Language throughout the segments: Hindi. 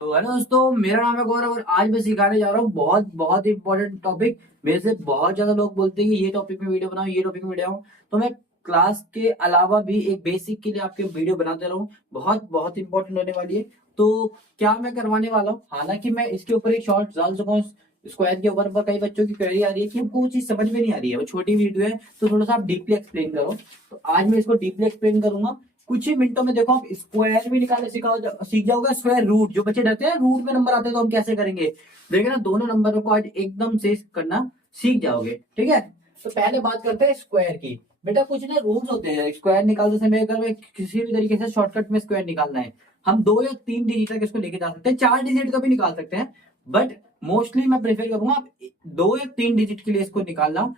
तो हेलो दोस्तों, मेरा नाम है गौरव और आज मैं सिखाने जा रहा हूँ बहुत बहुत इंपॉर्टेंट टॉपिक। मेरे से बहुत ज्यादा लोग बोलते हैं कि ये टॉपिक में वीडियो बनाओ, ये टॉपिक में वीडियो बनाओ। तो मैं क्लास के अलावा भी एक बेसिक के लिए आपके वीडियो बनाते रहा हूँ। बहुत बहुत इंपॉर्टेंट होने वाली है। तो क्या मैं करवाने वाला हूँ, हालांकि मैं इसके ऊपर एक शॉर्ट डाल चुका हूँ स्क्वायर के ऊपर। पर कई बच्चों की क्वेरी आ रही है कि हमको वो चीज समझ में नहीं आ रही है, वो छोटी वीडियो है तो थोड़ा सा आप डीपली एक्सप्लेन करो। तो आज मैं इसको डीपली एक्सप्लेन करूंगा। कुछ ही मिनटों में देखो आप स्क्वायर भी निकालने सीख जाओगे। स्क्वायर रूट, जो बच्चे डरते हैं रूट में नंबर आते हैं तो हम कैसे करेंगे, देखिए ना दोनों नंबरों को आज एकदम से करना सीख जाओगे। ठीक है, तो पहले बात करते हैं स्क्वायर की। बेटा कुछ ना रूल्स होते हैं स्क्वायर निकालते समय। अगर मैं किसी भी तरीके से शॉर्टकट में स्क्वायर निकालना है, हम 2 या 3 डिजिट तक इसको लेके जा सकते हैं, 4 डिजिट का भी निकाल सकते हैं। बट मोस्टली मैं प्रेफर करूंगा आप 2 या 3 डिजिट के लिए इसको निकालना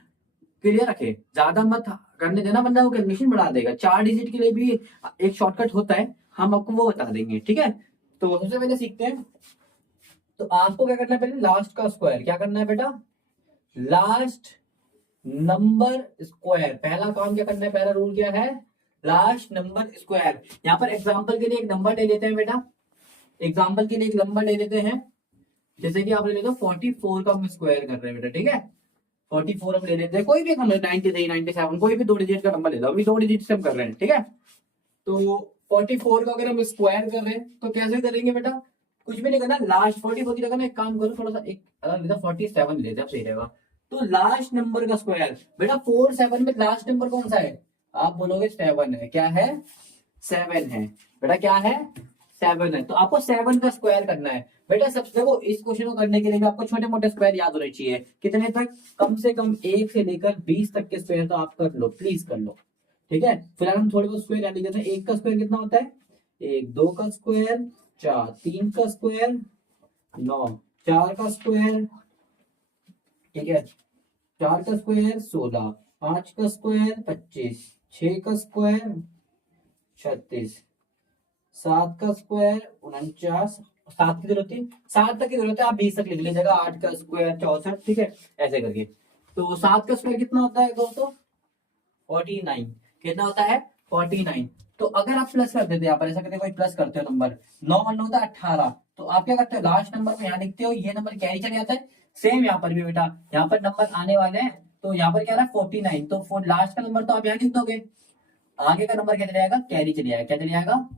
क्लियर रखे, ज्यादा मत करने देना वरना वो कैलकुलेशन बढ़ा देगा। 4 डिजिट के लिए भी एक शॉर्टकट होता है, हम आपको वो बता देंगे। ठीक है, तो सबसे पहले सीखते हैं। तो आपको क्या करना है, पहले लास्ट का स्क्वायर क्या करना है बेटा, लास्ट नंबर स्क्वायर। पहला काम क्या करना है, पहला रूल क्या है, लास्ट नंबर स्क्वायर। यहाँ पर एग्जाम्पल के लिए एक नंबर ले लेते हैं बेटा, एग्जाम्पल के लिए एक नंबर ले लेते हैं। जैसे कि आप ले लेते हो 44 का हम स्क्वायर कर रहे हैं बेटा। ठीक है, 44 हम ले लेते हैं, कोई भी नंबर 93 97 कोई भी 2 डिजिट का नंबर ले लो। अभी 2 डिजिट से हम कर रहे हैं। ठीक है, तो 44 का अगर हम स्क्वायर कर रहे हैं तो कैसे करेंगे बेटा, कुछ भी नहीं करना, लास्ट 44 की जगह ना एक काम करो, थोड़ा सा एक 47 लेते हैं, अब सही रहेगा। तो लास्ट नंबर का स्क्वायर बेटा, 47 में लास्ट नंबर कौन सा है, आप बोलोगे 7 है। क्या है, 7 है बेटा, क्या है 7 है। तो आपको 7 का स्क्वायर करना है बेटा। सबसे देखो, इस क्वेश्चन को करने के लिए भी आपको छोटे मोटे स्क्वायर याद होने चाहिए। कितने तक, कम से कम 1 से लेकर 20 तक के स्क्वायर तो आप कर लो, प्लीज कर लो। ठीक है, फिलहाल हम थोड़े बहुत स्क्वायर याद लिख देते हैं। 1 का स्क्वायर कितना होता है, 1, 2 का स्क्वायर 4, 3 का स्क्वायर 9, 4 का स्क्वायर, ठीक है, 4 का स्क्वायर 16, 5 का स्क्वायर 25, 6 का स्क्वायर 36, 7 का स्क्वायर 49, 7 की जरूरत थी, 7 तक की जरूरत है, आप 20 तक लिख लीजिएगा। 8 का स्क्वायर 64, ठीक है, ऐसे करके। तो 7 का स्क्वायर कितना होता है दोस्तों, 49। कितना होता है, 49। तो अगर आप प्लस कर देते हैं यहाँ पर, ऐसा करते कोई प्लस करते हो नंबर, 9 वन होता है 18। तो आप क्या करते हो, लास्ट नंबर को यहाँ लिखते हो, ये नंबर कैरी चले जाता है। सेम यहाँ पर भी बेटा, यहाँ पर नंबर आने वाले हैं तो यहाँ पर क्या रहा 49, तो लास्ट का नंबर तो आप यहाँ लिख दोगे, आगे का नंबर क्या चले जाएगा, कैरी चले जाएगा। क्या चले जाएगा,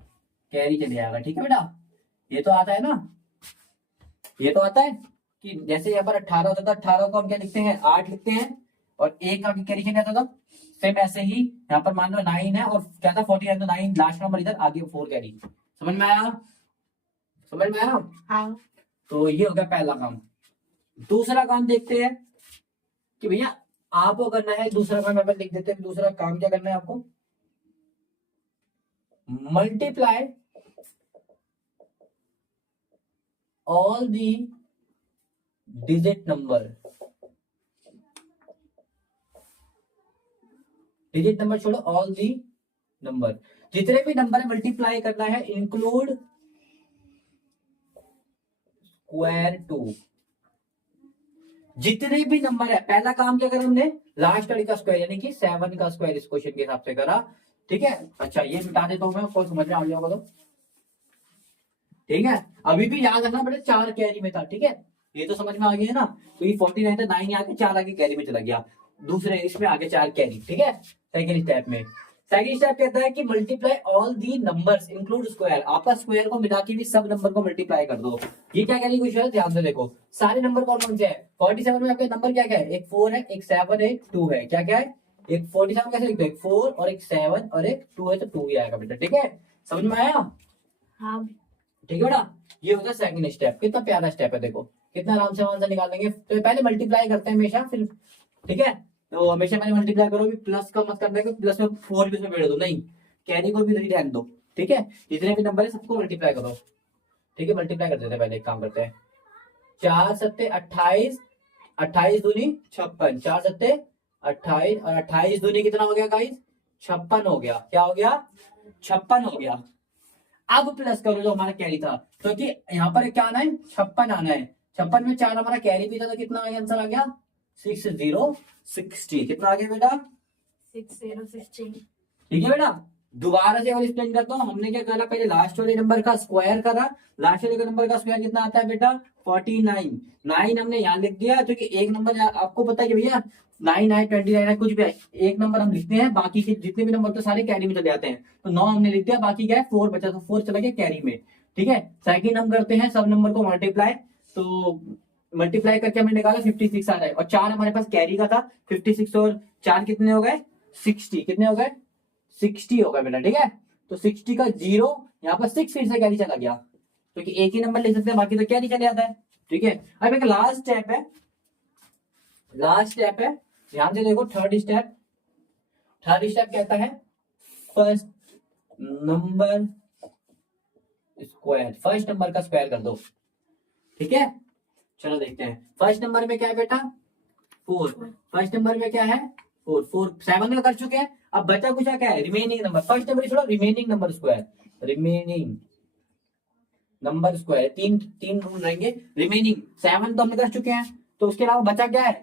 कैरी चले जाएगा। ठीक है बेटा, ये तो आता है ना, ये तो आता है कि जैसे यहाँ पर 18 होता था, 18 को हम क्या लिखते हैं, 8 लिखते हैं, और एक आगे कैरी चले जाता था। सेम ऐसे ही यहाँ पर मान लो 9 है और क्या था 49, तो 9 लास्ट नंबर इधर, आगे 4 कैरी। समझ में आया, समझ में आया। हाँ, तो ये हो गया पहला काम। दूसरा काम देखते हैं कि भैया आपको करना है, दूसरा काम यहाँ पर लिख देते हैं। दूसरा काम क्या करना है आपको, multiply all the digit number. Digit number छोड़ो, ऑल दी नंबर, जितने भी नंबर है मल्टीप्लाई करना है, इंक्लूड स्क्वायर टू। जितने भी नंबर है, पहला काम क्या करा हमने, लास्ट वाली का स्क्वायर यानी कि 7 का स्क्वायर इस क्वेश्चन के हिसाब से करा। ठीक है, अच्छा ये मिटा देता हूं मैं, आपको समझ में आ गया होगा तो। ठीक है, अभी भी याद रखना बेटा 4 कैरी में था। ठीक है, ये तो समझ में आ गया है ना। तो ये 49 था, 9 आके 4 आगे कैरी में चला गया, दूसरे इसमें आगे 4 कैरी। ठीक है, सेकंड स्टेप में, सेकंड स्टेप कहता है कि multiply all the numbers include square. आपका स्क्वायर को मिला के भी सब नंबर को मल्टीप्लाई कर दो। ये क्या कैलकुलेशन है, ध्यान से देखो, सारे नंबर कौन कौन से हैं। 47 में आपके नंबर क्या क्या है, एक 4 है, एक 7 है, एक 2 है। क्या क्या है, एक 47 कैसे लिखते हैं, एक 4 और एक 7 और एक 2 है, तो 2 ही आएगा बेटा। ठीक है, समझ में आया। हाँ, ठीक है बेटा, ये होता है सेकंड स्टेप। कितना प्यारा स्टेप है, देखो कितना आराम से आंसर निकाल लेंगे। तो पहले मल्टीप्लाई करते हैं हमेशा, फिर ठीक है, तो हमेशा मैंने मल्टीप्लाई करो, भी प्लस का मत करना है, प्लस में 4 भी उसमें बैठ दो, नहीं, कैरी को भी नहीं रहने दो। ठीक है, जितने भी नंबर है सबको मल्टीप्लाई करो। ठीक है, मल्टीप्लाई कर देते हैं, पहले एक काम करते हैं, 4 सत्ते 28, 28 दूनी 56, 4 सत्ते 28 और 28 दूनी कितना हो गया गाइस, 56 हो गया। क्या हो गया, 56 हो गया। अब प्लस करो जो हमारा कैरी था, क्योंकि यहाँ पर क्या आना है, 56 आना है। 56 में 4 हमारा कैरी भी था, तो कितना आंसर आ गया, 6060। कितना आ गया बेटा, 6060। ठीक है बेटा, दोबारा से और एक्सप्लेन करता हूँ। हमने क्या करा, पहले लास्ट वाले नंबर का स्क्वायर करा। लास्ट वाले नंबर का स्क्वायर कितना आता है बेटा, 49। 9 हमने यहाँ लिख दिया क्योंकि एक नंबर आपको पता है कि भैया 9 है, 29 है, कुछ भी है, एक नंबर हम लिखते हैं, बाकी के जितने भी नंबर तो सारे कैरी में चले जाते हैं। तो 9 हमने लिख दिया, बाकी क्या है 4 बचा, तो 4 चला गया कैरी में। ठीक है, सेकंड हम करते हैं सब नंबर को मल्टीप्लाई। तो मल्टीप्लाई करके हमने निकाला 56 आ रहा है, और 4 हमारे पास कैरी का था। 56 और 4 कितने हो गए, 60। कितने हो गए, 60 हो गए बेटा। ठीक है, तो 60 का 0 यहाँ पर 6 फिर से कैरी चला गया, क्योंकि एक ही नंबर ले सकते हैं, बाकी तो कैरी चले जाता है। ठीक है, अब एक लास्ट स्टेप है, लास्ट स्टेप है, ध्यान से देखो। थर्ड स्टेप, थर्ड स्टेप कहता है first number square, first number का स्क्वायर कर दो। ठीक है, चलो देखते हैं। फर्स्ट नंबर में क्या है बेटा, 4। फर्स्ट नंबर में क्या है, 4। 4 7 का कर चुके हैं, अब बचा कुछ क्या है, रिमेनिंग नंबर। फर्स्ट नंबर छोड़ो, remaining number square, remaining number square. तीन तीन रूल रहेंगे। रिमेनिंग 7 तो हमने कर चुके हैं, तो उसके अलावा बचा क्या है,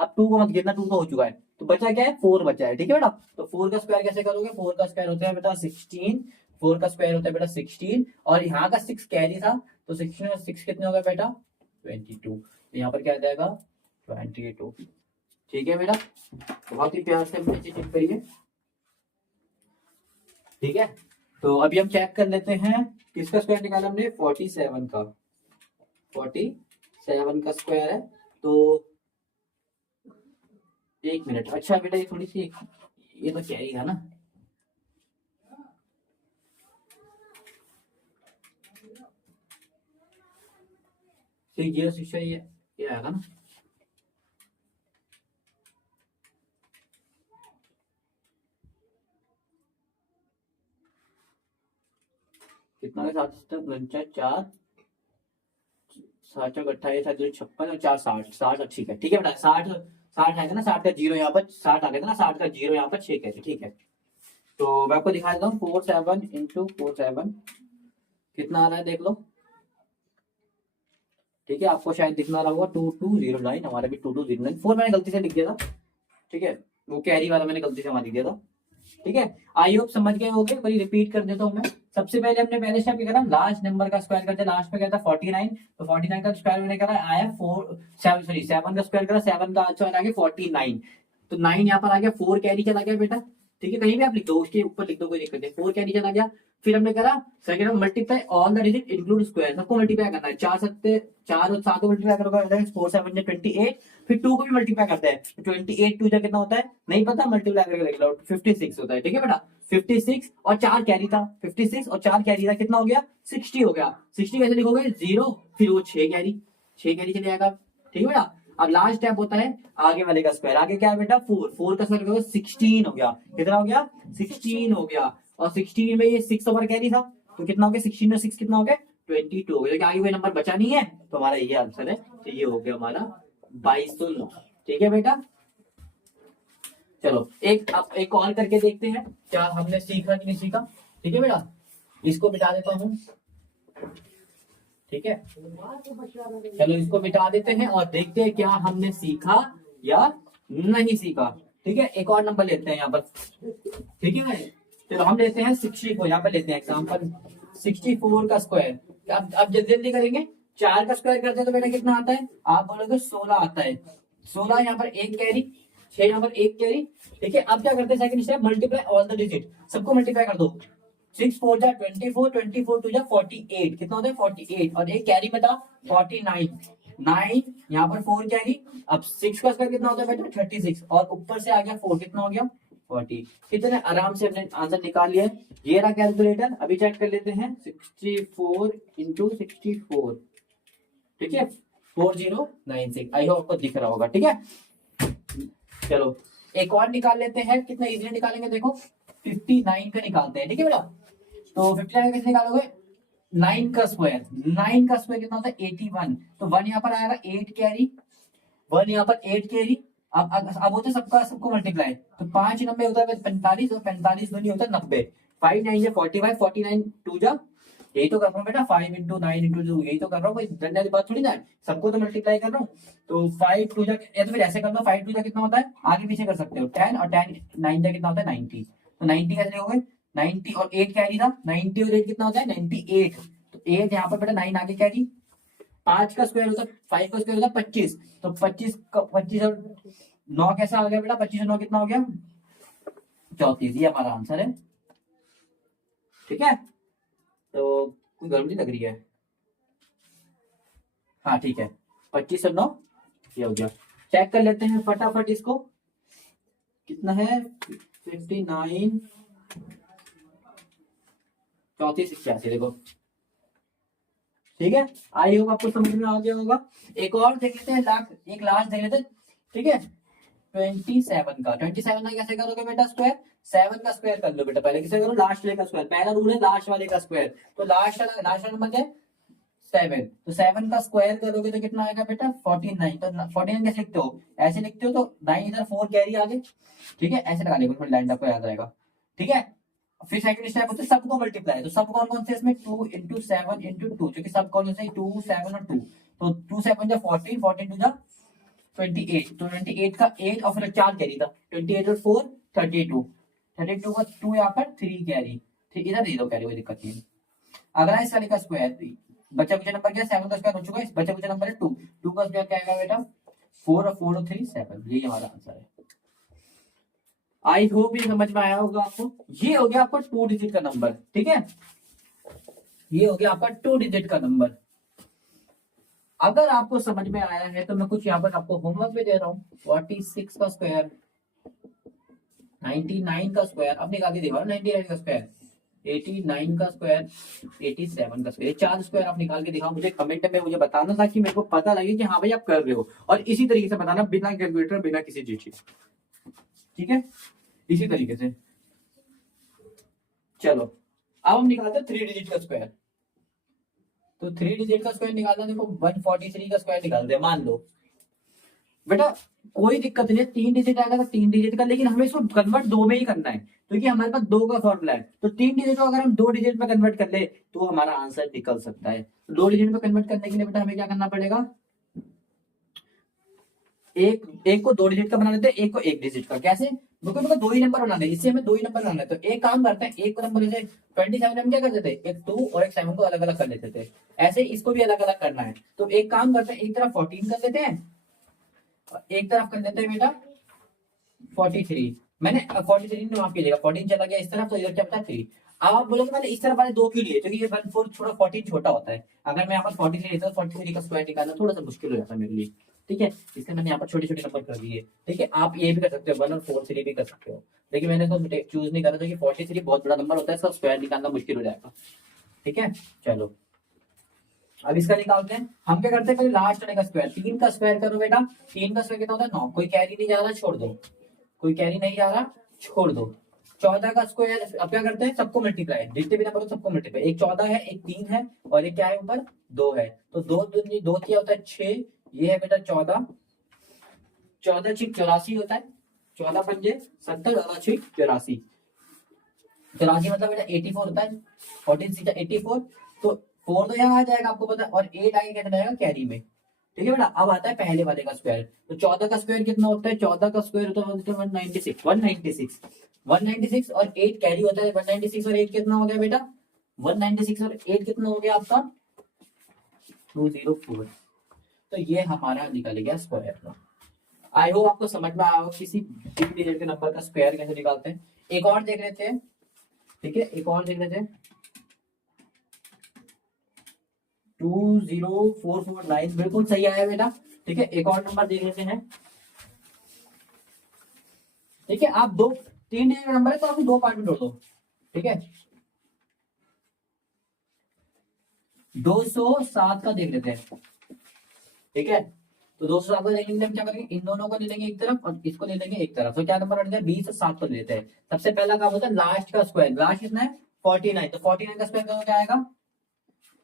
अब 2 को मत गिनना, 2 तो हो चुका है, तो बचा क्या है, 4 बचा है। ठीक है बेटा, तो 4 का स्क्वायर कैसे करोगे, 4 का स्क्वायर होता है बेटा 16। 4 का स्क्वायर होता है बेटा 16, और यहाँ का 6 कैरी था, तो 16 और 6 कितने हो गए बेटा, 22। तो यहाँ पर क्या आ जाएगा, 22। ठीक है बेटा, बहुत ही प्यार से हमने चेक करिए। ठीक है, तो अभी हम चेक कर लेते हैं किसका स्क्वायर निकाला हमने, 47 का। 47 का स्क्वायर है, तो 1 मिनट। अच्छा बेटा, ये थोड़ी सी, ये तो कैरी था ना, ठीक, ये शिक्षा ये आएगा ना। कितना है, 7 4 7 चौक 28, 7 2 56 और 4 60। 60 ठीक है, ठीक है बेटा, 60 60 आएगा ना, 60 का 0 यहाँ पर 60 आ गया था ना, 60 का 0 यहाँ पर 6 कैसे। ठीक है, तो मैं आपको दिखा देता हूँ। 47 इंटू 47 कितना आ रहा है देख लो। ठीक है, आपको शायद दिखना रहा होगा 2209, हमारा भी 2209। 4 मैंने गलती से लिख दिया था। ठीक है, वो कैरी वाला मैंने गलती से वहां लिख दिया था। ठीक है, आई होप समझ गए होगे, वही रिपीट कर देता हूँ मैं। सबसे पहले हमने पहले स्टेप क्या करा, लास्ट नंबर का स्क्वायर करते, लास्ट में क्या था 49, तो 49 का स्क्वायर मैंने करा आया 4 7 सॉरी 7 का स्क्वायर करा, 7 का आंसर आ गया 49। तो 9 यहाँ पर आ गया, 4 कैरी चला गया बेटा। ठीक है, कहीं भी आप लिख दो, उसके ऊपर लिख दो, कोई दिक्कत नहीं। 4 कैरी चला गया। फिर हमने करा सेकंड में multiply all the digit include square, सबको मल्टीप्लाई करना है। 4 सत्ते 4 और 7 को मल्टीप्लाई करोगे 4 7 28। फिर 2 को भी मल्टीप्लाई करते हैं, 28 2 जा कितना होता है नहीं पता, मल्टीप्लाई करके देख लो, 56 होता है। ठीक है बेटा, 56 और 4 कैरी था, 56 और 4 कैरी था, कितना हो गया 60 हो गया। 60 कैसे लिखोगे, 0 फिर वो 6 कैरी, 6 कैरी चले जाएगा। ठीक है बेटा, अब लास्ट स्टेप होता है आगे वाले का स्क्वायर। आगे क्या है बेटा, 4 4 का स्क्वायर 16 हो गया। कितना हो गया, 16 हो गया। और 16 में ये 6 ओवर कैरी था, तो कितना हो गया, 16 और 6 कितना हो गया, 22 हो गया। आगे कोई नंबर बचा नहीं है, तो हमारा ये आंसर है। तो ये हो गया हमारा 2209। ठीक है बेटा, चलो एक और करके देखते हैं क्या हमने सीखा कि नहीं सीखा। ठीक है बेटा, इसको मिटा देता हूँ। ठीक है, चलो इसको मिटा देते हैं और देखते हैं क्या हमने सीखा या नहीं सीखा। ठीक है, एक और नंबर लेते हैं यहाँ पर। ठीक है भाई, चलो हम लेते हैं 64, यहाँ पर लेते हैं एग्जाम्पल 64 का स्क्वायर। अब जल्दी जल्दी करेंगे। 4 का स्क्वायर करते हैं तो बेटा कितना आता है, आप बोलोगे 16 आता है। 16 यहाँ पर एक कैरी, 6 यहाँ पर एक कैरी। ठीक है, अब क्या करते हैं second step, multiply all the digit, सबको मल्टीप्लाई कर दो। 6 4 जा 24, 24 2 जा 48, कितना होता है 48, और एक कैरी में था 49। 9 यहाँ पर 4 कैरी। अब 6 का स्क्वायर कितना होता है बेटा 36, और ऊपर से आ गया 4, कितना हो गया 40। कितने आराम से हमने आंसर निकाल लिया है। ये रहा कैलकुलेटर, अभी चेक कर लेते हैं 64 इंटू 64। ठीक है, 4096। आई होप आपको दिख रहा होगा। ठीक है, चलो एक और निकाल लेते हैं, कितना इजीली निकालेंगे देखो, 59 का निकालते हैं। ठीक है बेटा, तो 59 कैसे निकालोगे, 9 का स्क्वायर, 9 का स्क्वायर कितना होता है 81, तो 1 यहाँ पर आएगा 8 कैरी, 1 यहाँ पर 8 कैरी। अब होता है सबका सबको मल्टीप्लाई, तो 5 90 होता है 45, और 45 दूनी होता है 90। 5 9 जा 45, 49 2 जा, यही तो कर रहा हूँ बेटा, 5 इंटू 9 इंटू 2, यही तो कर रहा हूँ, कोई डरने वाली बात थोड़ी ना है, सबको तो मल्टीप्लाई कर रहा हूँ। तो 5 2 जा, या तो फिर ऐसे कर लो, 5 2 जा कितना होता है, आगे पीछे कर सकते हो 10, और 10 9 जा कितना होता है 90। तो 90 कैसे लिखोगे, 90 और 8 कैरी था, 90 और 8 कितना होता है 98। तो 8 यहाँ पर बेटा 9 आगे कैरी, 5 का स्क्वायर होता है 5 का स्क्वायर होता है 25, तो 25 और 9 कैसा आ गया बेटा, 25 और 9 कितना हो गया 34, ये हमारा आंसर है। ठीक है, तो कोई गड़बड़ी लग रही है, हाँ ठीक है, 25 और 9 ये हो गया। चेक कर लेते हैं फटाफट इसको, कितना है 59 34 81, देखो ठीक है। आई होप आपको समझ में आ गया होगा। एक और देख लेते हैं, एक लास्ट देख लेते हैं, ठीक है 27 का 27 का कैसे करोगे बेटा स्क्वायर, 7 का स्क्वायर कर लो बेटा, पहले किसे करो लास्ट वाले का स्क्वायर, पहला रूल है लास्ट वाले का स्क्वायर, तो लास्ट वाला नंबर क्या है 7, तो 7 का स्क्वायर करोगे तो कितना आएगा बेटा 49, तो 49 कैसे लिखते हो, ऐसे लिखते हो, तो 9 इधर 4 कैरी आगे, ठीक है ऐसे लगा लेंगे लाइन, आपको याद रहेगा। ठीक है, फिर सेकंड स्टेप होता है सबको मल्टीप्लाई, तो सब कौन कौन से इसमें 2 into 7 into 2, क्योंकि सब कौन से 2 7 और 2, तो 2 7 जा 14, 14 2 जा 28, तो 28 का 8 और फिर 4 कैरी था, 28 और 4 32, 32 का 2 यहाँ पर 3 कैरी, ठीक इधर दे दो कैरी, कोई दिक्कत नहीं। अगला इस वाले का स्क्वायर, बचा कुछ नंबर क्या 7 का स्क्वायर हो चुका है, बचा कुछ नंबर है 2, 2 का स्क्वायर क्या आएगा बेटा 4 और 4 और 3 7, यही हमारा आंसर है। आई होप ये समझ में आया होगा आपको। ये हो गया आपका 2 डिजिट का नंबर, ठीक है, ये हो गया आपका 2 डिजिट का नंबर। अगर आपको समझ में आया है तो मैं कुछ यहाँ पर आपको होमवर्क भी दे रहा हूँ। 46 का स्क्वायर, 99 का स्क्वायर, अब निकाल के देखो 99 का स्क्वायर, 89 का स्क्वायर, 87 का स्क्वायर, 4 स्क्वायर आप निकाल के दिखाओ मुझे, कमेंट में मुझे बताना ताकि मेरे को पता लगे कि हाँ भाई आप कर रहे हो, और इसी तरीके से बताना बिना कैलकुलेटर बिना किसी चीज, ठीक है इसी तरीके से। चलो अब हम निकालते हैं 3 डिजिट का स्क्वायर, तो 3 डिजिट का स्क्वायर निकालना, देखो 143 का स्क्वायर निकालते हैं, मान लो बेटा कोई दिक्कत नहीं है, 3 डिजिट आएगा तो 3 डिजिट का, लेकिन हमें इसको कन्वर्ट 2 में ही करना है, क्योंकि हमारे पास 2 का फॉर्मूला है, तो 3 डिजिट को अगर हम 2 डिजिट में कन्वर्ट कर ले तो हमारा आंसर निकल सकता है। 2 डिजिट में कन्वर्ट करने के लिए बेटा हमें क्या करना पड़ेगा, एक को 2 डिजिट का बना लेते हैं, एक को 1 डिजिट का, कैसे क्योंकि 2 ही नंबर बनाने हैं, इससे हमें 2 ही नंबर बनाना है, तो एक काम करते हैं, एक को नंबर जैसे 27 हम क्या करते थे, एक 2 और एक 7 को अलग अलग कर लेते थे, ऐसे इसको भी अलग अलग करना है, तो एक काम करते हैं, एक तरफ 14 कर लेते हैं और एक तरफ कर लेते हैं बेटा 43, मैंने 43 ने माफ कीजिएगा 14 चला गया इस तरफ, तो इधर क्या बता 3। अब आप बोलोगे मैंने इस तरफ वाले 2 क्यों लिए, क्योंकि ये 14 थोड़ा 14 छोटा होता है, अगर मैं यहाँ पर 43 लेता हूँ 43 का स्क्वायर निकालना थोड़ा सा मुश्किल हो जाता है मेरे लिए, ठीक है इसलिए मैंने यहाँ पर छोटे छोटे नंबर कर दिए। ठीक है आप ये भी कर सकते हो 1 और 4 3 भी कर सकते हो, लेकिन मैंने तो चूज नहीं करा था कि 43 बहुत बड़ा नंबर होता है, इसका स्क्वायर निकालना मुश्किल हो जाएगा। ठीक है चलो अब इसका निकालते हैं, हम क्या करते हैं पहले लास्ट वाले का स्क्वायर, 3 का स्क्वायर करो बेटा, 3 का स्क्वायर कितना होता है 9, कोई कैरी नहीं जा रहा छोड़ दो, कोई कैरी नहीं जा रहा छोड़ दो। 14 का स्क्वायर अब क्या करते हैं सबको मल्टीप्लाई, जितने भी नंबर हो सबको मल्टीप्लाई, एक 14 है एक 3 है और एक क्या है ऊपर 2 है, तो 2 2 क्या होता है 6, ये है बेटा 14, 14 छिक 84 होता है, 14 पंजे 70 14 छिक 84, 84 मतलब बेटा 84 होता है, 14 सीधा 84, तो 4 तो यहाँ आ जाएगा आपको पता है, और 8 आगे कितना आएगा कैरी में। ठीक है बेटा अब आता है पहले वाले का स्क्वायर, तो 14 का स्क्वायर कितना होता है, 14 का स्क्वायर होता है 196 196 और 8 कैरी होता है, 196 और 8 कितना हो गया बेटा 196 और 8 कितना हो गया आपका 204, तो ये हमारा निकल गया स्क्वायर। आई होप आपको समझ में आया किसी डिजिट के नंबर का स्क्वायर कैसे निकालते हैं। एक और देख लेते हैं, ठीक है एक और देख लेते हैं 20449 बिल्कुल सही आया बेटा। ठीक है एक और नंबर देख लेते हैं, ठीक है आप 3 डिजिट नंबर है तो आप 2 पार्ट में तोड़ दो, ठीक है 207 का देख लेते हैं, ठीक है तो 207 को लेने के लिए हम क्या करेंगे, इन दोनों को ले लेंगे एक तरफ और इसको ले लेंगे एक तरफ, तो क्या नंबर बढ़ जाए 20 और 7 को लेते हैं। सबसे पहला काम होता है लास्ट का स्क्वायर, लास्ट कितना है 49, तो 49 का स्क्वायर क्या आएगा,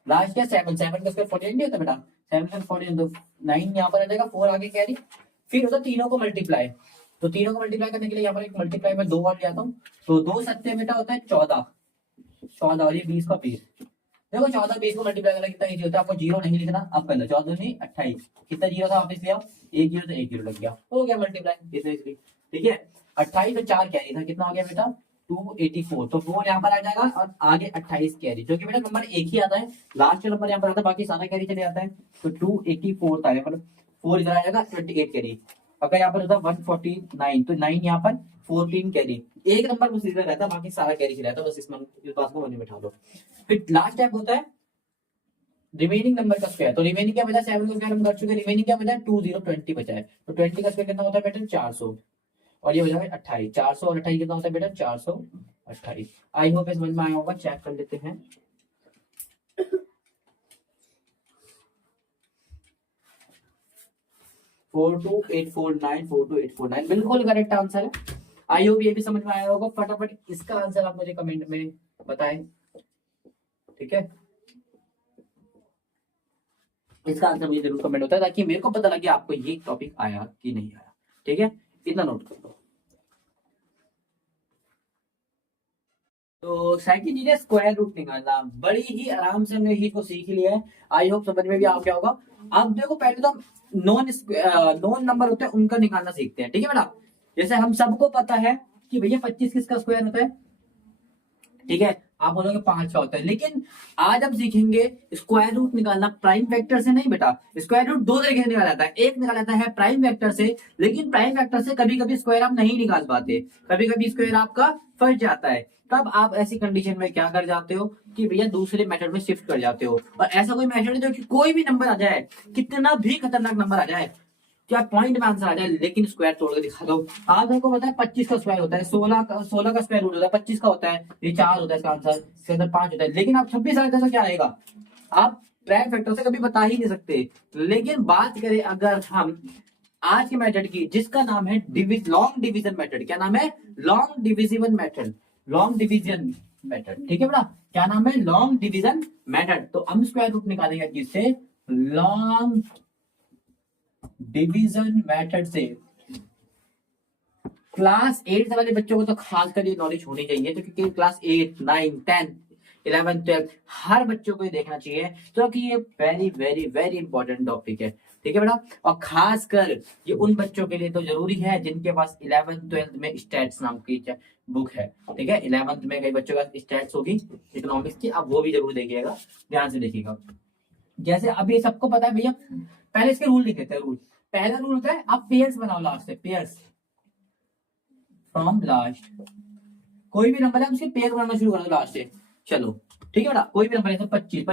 लास्ट क्या 7 का स्क्वायर 49 नहीं होता बेटा, 7 का 49 तो 9 यहाँ पर आ जाएगा, 4 आगे कैरी, फिर होता तीनों को मल्टीप्लाई, तो तीनों को मल्टीप्लाई करने के लिए यहाँ पर एक मल्टीप्लाई में 2 और ले आता हूँ, तो 2 सत्ते बेटा होता है 14 और ये 20 का 20, देखो 14 20 को मल्टीप्लाई करना कितना इजी होता है, आपको जीरो नहीं लिखना, अब कर लो 14 नहीं 28, कितना जीरो था वापस ले आओ, एक जीरो तो एक जीरो लग गया, हो गया मल्टीप्लाई इतना इजीली। ठीक है 28 में 4 कैरी था, कितना हो गया बेटा 284, तो 4 यहाँ पर आ जाएगा और आगे 28 कैरी, जो कि बेटा नंबर एक ही आता है, लास्ट नंबर यहाँ पर आता है, बाकी सारा कैरी चले जाता है। तो 284 था यहाँ पर, 4 इधर आ जाएगा, 28 कैरी। अगर यहाँ पर होता 149, तो 9 यहाँ पर, 14 कैरी, एक नंबर बस इधर रहता है, बाकी सारा कैरी चला जाता है, बस इस बात को मन में बैठा लो। फिर लास्ट टाइप होता है रिमेनिंग नंबर का स्क्वायर। तो रिमेनिंग क्या बचा, 7 का स्क्वायर हम कर चुके, रिमेनिंग क्या बचा, 2020 बचा है। तो 20 का स्क्वायर कितना होता है बेटा, 400, और ये हो जाएगा 28, 400 और 28 कितना होता है बेटा, 428। आई होप समझ में आया होगा, चेक कर लेते हैं। Four two eight four nine, 42849 बिल्कुल करेक्ट आंसर है। आई होप ये भी समझ में आया होगा। फटाफट इसका आंसर आप मुझे कमेंट में बताएं, ठीक है। इसका आंसर मुझे जरूर कमेंट होता है, ताकि मेरे को पता लगे आपको ये टॉपिक आया कि नहीं आया, ठीक है, इतना नोट कर लो। तो सेकंड चीज है स्क्वायर रूट निकालना, बड़ी ही आराम से हमने को सीख लिया है, आई होप समझ में भी आ गया होगा। अब देखो पहले तो नॉन नॉन नंबर होते हैं उनका निकालना सीखते हैं, ठीक है बेटा। जैसे हम सबको पता है कि भैया 25 किसका स्क्वायर होता है, ठीक है, आप बोलोगे 5 का होता है, लेकिन आज हम सीखेंगे स्क्वायर रूट निकालना प्राइम वेक्टर से नहीं बेटा। स्क्वायर रूट दो तरीके से निकाला जाता है, एक निकाला जाता है प्राइम वेक्टर से, लेकिन प्राइम वेक्टर से कभी कभी स्क्वायर आप नहीं निकाल पाते, कभी कभी स्क्वायर आपका फंस जाता है। तब आप ऐसी कंडीशन में क्या कर जाते हो कि भैया दूसरे मेथड में शिफ्ट कर जाते हो। और ऐसा कोई मेथड है जो कि कोई भी नंबर आ जाए, कितना भी खतरनाक नंबर आ जाए, क्या पॉइंट में आंसर आ जाए, लेकिन स्क्वायर तोड़ के दिखा दो। आज हमको पता है 25 का स्क्वायर होता है, 16 का स्क्वायर रूट होता है, 25 का होता है, ये 4 होता है इसका आंसर, इसके अंदर 5 होता है, लेकिन आप 26 आ जाते तो क्या रहेगा, आप प्राइम फैक्टर से कभी बता ही नहीं सकते। लेकिन बात करें अगर हम आज के मेथड की, जिसका नाम है लॉन्ग डिवीजन मेथड, क्या नाम है, long divisible method, long division method, ठीक है बेटा, क्या नाम है, लॉन्ग डिवीजन मेथड। तो हम स्क्वायर रूट निकालेंगे किससे, लॉन्ग डिवीजन मेथड से। क्लास 8 वाले बच्चों को तो खासकर ये नॉलेज होनी चाहिए, तो क्योंकि क्लास 8, 9, 10, 11, 12 हर बच्चों को ये देखना चाहिए, तो कि ये very very very important topic है, ठीक है बेटा। और खासकर ये उन बच्चों के लिए तो जरूरी है जिनके पास 11th 12th में स्टैट्स नाम की बुक है, ठीक है। 11th में कई बच्चों का स्टैट्स होगी इकोनॉमिक्स की, अब वो भी जरूर देखिएगा, ध्यान से देखिएगा। जैसे अभी सबको पता है भैया, पहले इसके रूल लिख देते हैं। रूल, पहला रूल होता है आप पेयर्स बनाओ लास्ट से, पेयर्स फ्रॉम लास्ट, कोई भी नंबर है उसके पेयर बनाना शुरू कर दो लास्ट से। चलो ठीक है बेटा, कोई भी नंबर है, 25,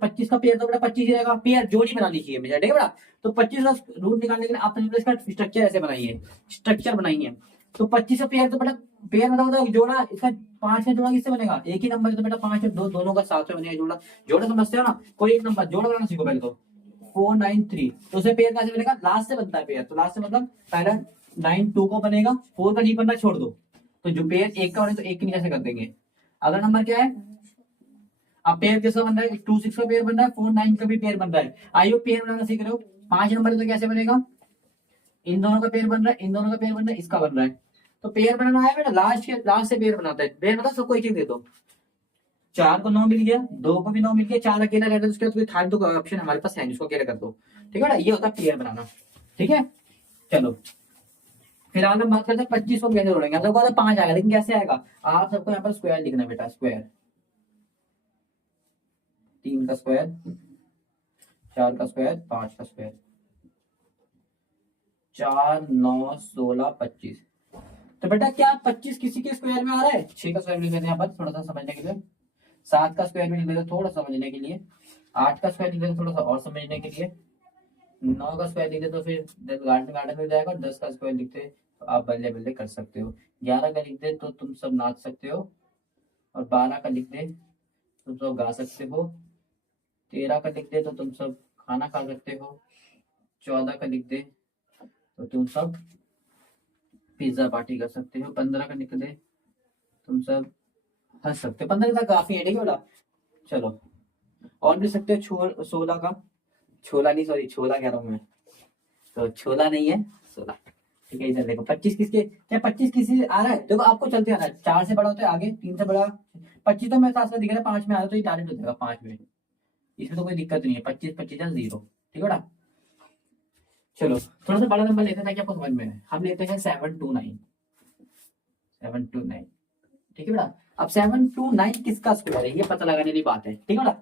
25 का पेयर तो बेटा 25 ही रहेगा, पेयर जोड़ी बनानी चाहिए हमेशा, ठीक है बेटा। तो 25 का रूट निकालने के लिए आपने इसका स्ट्रक्चर ऐसे बनाइए, स्ट्रक्चर बनाइए। तो 25 का पेयर तो बेटा, पेयर बताओ जोड़ा, इसका 5 का जोड़ा किससे बनेगा, एक ही नंबर है तो बेटा 5 और 2 दोनों का साथ में बनेगा जोड़ा। जोड़ा समझते हो ना, कोई एक नंबर जोड़ा बनाना सीखो पहले तो, 493, तो उसे पेयर कैसे बनेगा, लास्ट से बनता है पेयर, तो लास्ट से मतलब पहला 9 2 को बनेगा, 4 का नहीं बनना छोड़ दो, तो जो पेयर एक का बने तो एक के नीचे से कर देंगे। अगला नंबर क्या है, अब पेयर किसका बन रहा है, 2 6 का पेयर बन रहा है, 4 9 का भी पेयर बन रहा है। आइयो पेयर बनाना सीख रहे हो, 5 नंबर है तो कैसे बनेगा, इन दोनों का पेयर बन रहा है, इन दोनों का पेयर बन रहा है, इसका बन रहा है। तो पेयर बनाना है बेटा, लास्ट से पेयर बनाता है, पेयर बता सबको एक एक दे दो। 4 को 9 मिल गया, 2 को भी 9 मिल गया, 4 अकेला रहता है, उसके बाद थर्ड दो ऑप्शन हमारे पास है, जिसको अकेला कर दो, ठीक है बेटा, ये होता है पेयर बनाना, ठीक है। चलो फिलहाल हम बात करते हैं 25 को कैसे जोड़ेंगे। हम सबको 5 आएगा, लेकिन कैसे आएगा, आप सबको यहाँ पर स्क्वायर लिखना है बेटा, स्क्वायर, 3 का स्क्वायर, 4 का स्क्वायर, 5 का स्क्वायर, 4 9 16 25। तो बेटा क्या 25 किसी के स्क्वायर में आ रहा है, 6 का स्क्वायर लिख देते हैं यहाँ पर थोड़ा सा समझने के लिए, 7 का स्क्वायर भी लिख देते थोड़ा सा समझने के लिए, 8 का स्क्वायर लिख देते थोड़ा सा और समझने के लिए, 9 का स्क्वायर लिखते तो फिर गार्डन गार्डन मिल जाएगा, 10 का स्क्वायर लिखते तो आप बल्ले बल्ले कर सकते हो, 11 का लिख दे तो तुम सब नाच सकते हो, और 12 का लिख दे तुम सब गा सकते हो, 13 का लिख दे तो तुम सब खाना खा सकते हो, 14 का लिख दे तो तुम सब पिज्जा पार्टी कर सकते हो, 15 का लिख दे तुम सब हंस सकते हो। 15 तक काफी है, ठीक है बेटा। चलो और भी सकते हो, 16 का, छोला नहीं सॉरी छोला कह रहा हूँ मैं, तो छोला नहीं है 16, ठीक है। इधर देखो 25 किसके, क्या 25 किसी आ रहा है, देखो आपको चलते आना है, 4 से बड़ा होता है आगे, 3 से बड़ा, 25 तो मेरे साथ साथ दिख रहा है, 5 में आ रहा तो ये डायरेक्ट हो जाएगा 5 में, इसमें तो कोई दिक्कत नहीं है, 25 25 0, ठीक है बेटा। चलो थोड़ा सा बड़ा नंबर लेते हैं ताकि आपको समझ में आए, हम लेते हैं 729, 729, ठीक है बेटा। अब 7 2 9 किसका स्क्वायर है, ये पता लगाने वाली बात है। ठीक है बेटा,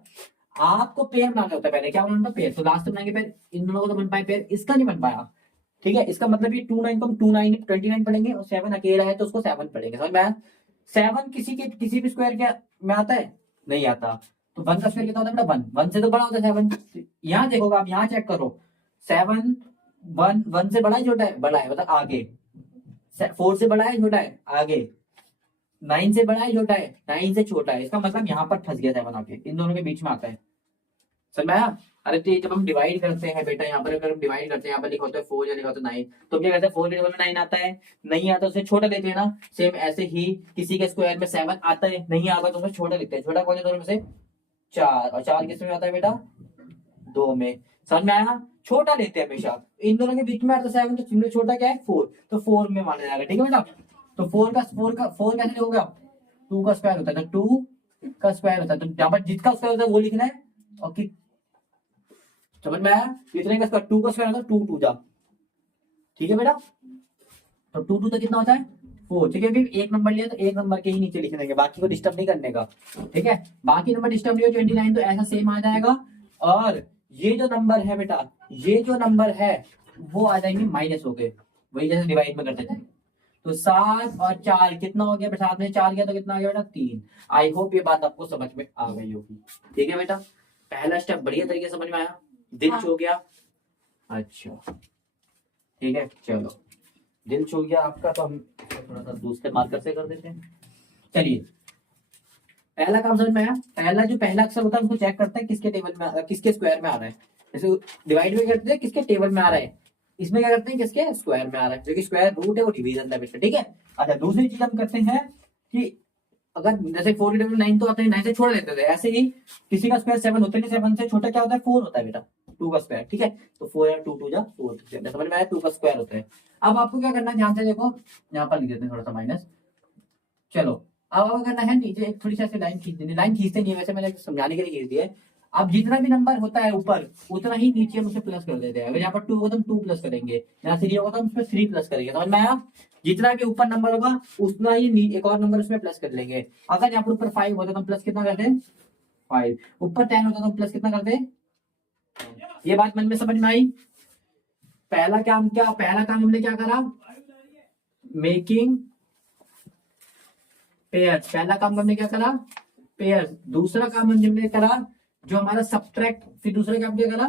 आपको पेयर बनाना होता है, पहले क्या बनाना होता है पेयर, तो लास्ट में बनाएंगे पेयर, इन दोनों को तो बन पाए पेयर, इसका नहीं बन पाया। ठीक है, इसका मतलब ये 2 9 को हम 2 9 29 पढ़ेंगे और 7 अकेला है तो उसको 7 पढ़ेंगे, समझ में आया। 7 किसी भी स्क्वायर के में आता है, नहीं आता। तो 1 का स्क्वायर कितना होता है बेटा, 1 1 से तो बड़ा होता है 7। यहाँ देखोगे आप, यहाँ चेक करो, 7 1 1 से बड़ा है छोटा है, बड़ा है मतलब आगे। 4 से बड़ा है छोटा है, आगे। 9 से बड़ा है छोटा है, 9 से छोटा है, इसका मतलब यहाँ पर फंस गया 7 आके, इन दोनों के बीच में आता है, समझ में आया। अरे तो जब हम डिवाइड करते हैं बेटा, यहाँ पर अगर हम डिवाइड करते हैं, यहाँ पर लिखा होता है 4 या लिखा होता है 9, तो क्या करते हैं 4 के टेबल में 9 आता है, नहीं आता उसे छोटा लेते हैं ना। सेम ऐसे ही किसी के स्क्वायर में 7 आता है, नहीं आता तो उसे छोटा लिखते हैं। छोटा कौन है दोनों में से, 4, और 4 किस में आता है बेटा, 2 में, समझ में आया। छोटा लेते हैं हमेशा, इन दोनों के बीच में आता है 7, तो छोटा क्या है 4, तो 4 में माना जाएगा। ठीक है बेटा, तो 4 कैसे होगा, 2 का स्क्वायर होता है, तो 2 का स्क्वायर होता है, तो यहाँ पर जिसका स्क्वायर होता है वो लिखना है। और समझ में आया, कितने का स्क्वायर, 2 का स्क्वायर होता है 2 2 जा। ठीक है बेटा, तो 2 2 तो कितना होता है 4। ठीक है, फिर एक नंबर लिया तो एक नंबर के ही नीचे लिख देंगे, बाकी को डिस्टर्ब नहीं करने का। ठीक है, बाकी नंबर डिस्टर्ब नहीं हो, 29 तो ऐसा सेम आ जाएगा। और ये जो नंबर है बेटा, ये जो नंबर है वो आ जाएंगे माइनस हो गए, वही जैसे डिवाइड में करते थे। तो 7 और 4 कितना हो गया, साथ में 4 गया तो कितना आ गया बेटा 3। आई होप ये बात आपको समझ में आ गई होगी। ठीक है बेटा, पहला स्टेप बढ़िया तरीके से समझ में आया, दिल छू गया। अच्छा ठीक है, चलो दिल छू गया आपका, तो हम थोड़ा सा दूसरे मार्कर से कर देते हैं। चलिए, पहला काम समझ में आया। पहला अक्षर होता है उसको चेक करते हैं किसके टेबल में, किसके स्क्वायर में आ रहा है। जैसे डिवाइड में करते हैं किसके टेबल में आ रहा है, इसमें क्या करते हैं किसके स्क्वायर में आ रहा है, जो कि स्क्वायर रूट है वो डिवीजन है बेटा। ठीक है, अच्छा दूसरी चीज हम करते हैं कि अगर जैसे 4 के टेबल में 9 तो आता है, 9 से छोड़ देते थे, ऐसे ही किसी का स्क्वायर 7 होता है, 7 से छोटा क्या होता है 4 होता है बेटा, 2 का स्क्वायर। ठीक है, तो 4 या 2 2 जा 4, समझ में आया, 2 का स्क्वायर होता है। अब आपको क्या करना है, ध्यान से देखो, यहाँ पर लिख देते हैं थोड़ा सा माइनस। चलो, अब आपको करना है नीचे एक थोड़ी सी ऐसे लाइन खींच देनी, लाइन खींचते नहीं है वैसे, मैंने समझाने के लिए खींच दिया है। अब जितना भी नंबर होता है ऊपर, उतना ही नीचे हम उसे प्लस कर देते हैं। अगर यहाँ पर 2 होगा तो हम 2 प्लस करेंगे, यहाँ 3 होगा तो हम उसमें 3 प्लस करेंगे, समझ में आया। जितना भी ऊपर नंबर होगा उतना ही एक और नंबर उसमें प्लस कर लेंगे। अगर यहाँ पर ऊपर 5 होता तो हम प्लस कितना करते हैं 5, ऊपर 10 होता तो हम प्लस कितना करते हैं। ये बात मन में समझ में आई। पहला काम हमने क्या करा, मेकिंग पेयर्स। पहला काम हमने क्या करा, पेयर्स। दूसरा काम हमने करा जो हमारा सब्ट्रैक्ट, फिर दूसरा काम क्या करा,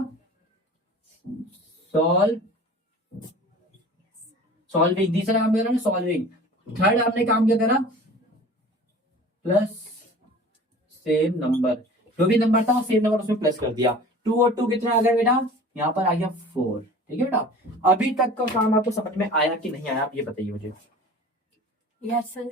सॉल्विंग। तीसरा काम करा सॉल्विंग। थर्ड हमने काम क्या करा, प्लस सेम नंबर, जो भी नंबर था सेम नंबर उसमें प्लस कर दिया। 2 और 2 कितना आ गया बेटा, यहाँ पर आ गया 4। ठीक है बेटा, अभी तक का काम आपको समझ में आया कि नहीं आया, आप ये बताइए मुझे। Yes sir.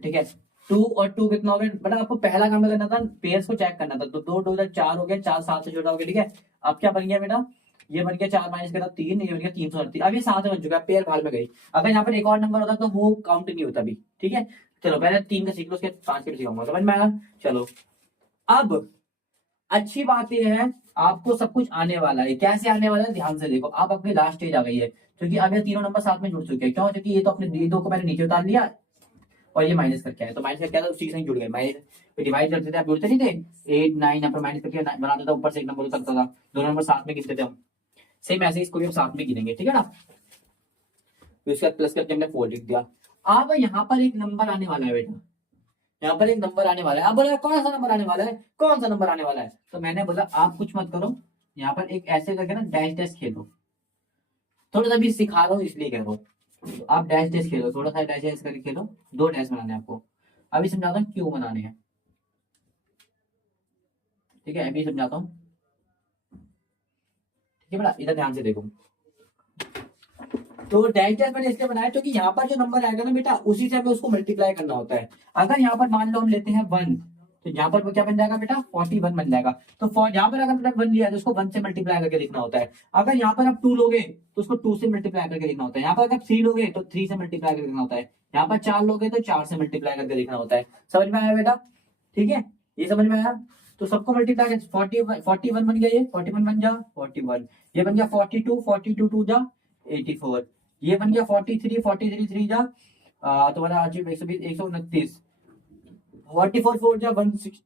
ठीक है, 2 और 2 कितना हो गया बेटा, आपको पहला काम करना था पेयर्स को चेक करना था, तो 2 2 4 हो गया, 4 7 से छोटा हो गया। ठीक है, अब क्या बन गया बेटा, ये बन गया 4 माइनस करा 3, ये बन गया 338। अब ये 7 बन चुका है, पेयर भाग में गई। अगर यहाँ पर एक और नंबर होता तो वो काउंट नहीं होता भी। ठीक है, चलो पहले 3 का सीख लो, उसके 5 के भी सिखाऊंगा, समझ में आया। चलो, अब अच्छी बात यह है आपको सब कुछ आने वाला है। कैसे आने वाला है, ध्यान से देखो। आप अपनी लास्ट स्टेज आ गई है, क्योंकि अब ये तीनों नंबर साथ में जुड़ चुके हैं। क्यों, क्योंकि ये तो अपने ये 2 को मैंने नीचे उतार लिया और ये माइनस करके आया, तो माइनस करके आया तो उसी से जुड़ गए। माइनस डिवाइड करते थे, आप जुड़ते नहीं थे 8 9, यहाँ पर माइनस करके बनाता था, ऊपर से एक नंबर उतरता था, दोनों नंबर साथ में गिनते थे हम। सेम ऐसे इसको भी हम साथ में गिनेंगे। ठीक है ना, तो इसका प्लस करके हमने 4 लिख दिया। अब यहाँ पर एक नंबर आने वाला है बेटा, यहाँ पर एक नंबर आने वाला है। अब बोला कौन सा नंबर आने वाला है, कौन सा नंबर आने वाला है, तो मैंने बोला आप कुछ मत करो, यहाँ पर एक ऐसे करके ना डैश डैश खेलो। थोड़ा सा भी सिखा रहा हूँ इसलिए कह रहा हूँ, तो आप डैश डैश खेलो, थोड़ा सा डैश डैश करके खेलो। 2 डैश बनाने हैं आपको, अभी समझाता हूँ क्यों बनाने हैं। ठीक है, अभी समझाता हूँ। ठीक है बेटा, इधर ध्यान से देखो। तो डैश डैश मैंने इसलिए बनाया क्योंकि यहाँ पर जो नंबर आएगा ना बेटा, उसी से हमें उसको मल्टीप्लाई करना होता है। अगर यहाँ पर मान लो हम लेते हैं 1, तो यहाँ पर वो क्या बन जाएगा बेटा 41 बन जाएगा। तो यहाँ पर अगर 1 लिया तो उसको 1 से मल्टीप्लाई करके लिखना होता है। अगर यहाँ पर आप 2 लोगे तो उसको 2 से मल्टीप्लाई करके लिखना होता है। यहाँ पर अगर 3 लोगे तो 3 से मल्टीप्लाई करके लिखना होता है। यहाँ पर 4 लोगे तो 4 से मल्टीप्लाई करके लिखना होता है। समझ में आया बेटा, ठीक है, ये समझ में आया। तो सबको मल्टीप्लाई 41 बन गया, ये 41 बन जा 41, ये बन गया 42, 42 2 जा 84, ये बन गया 43, 43 3 जा तुम्हारा 120 129, 44 4 जा 160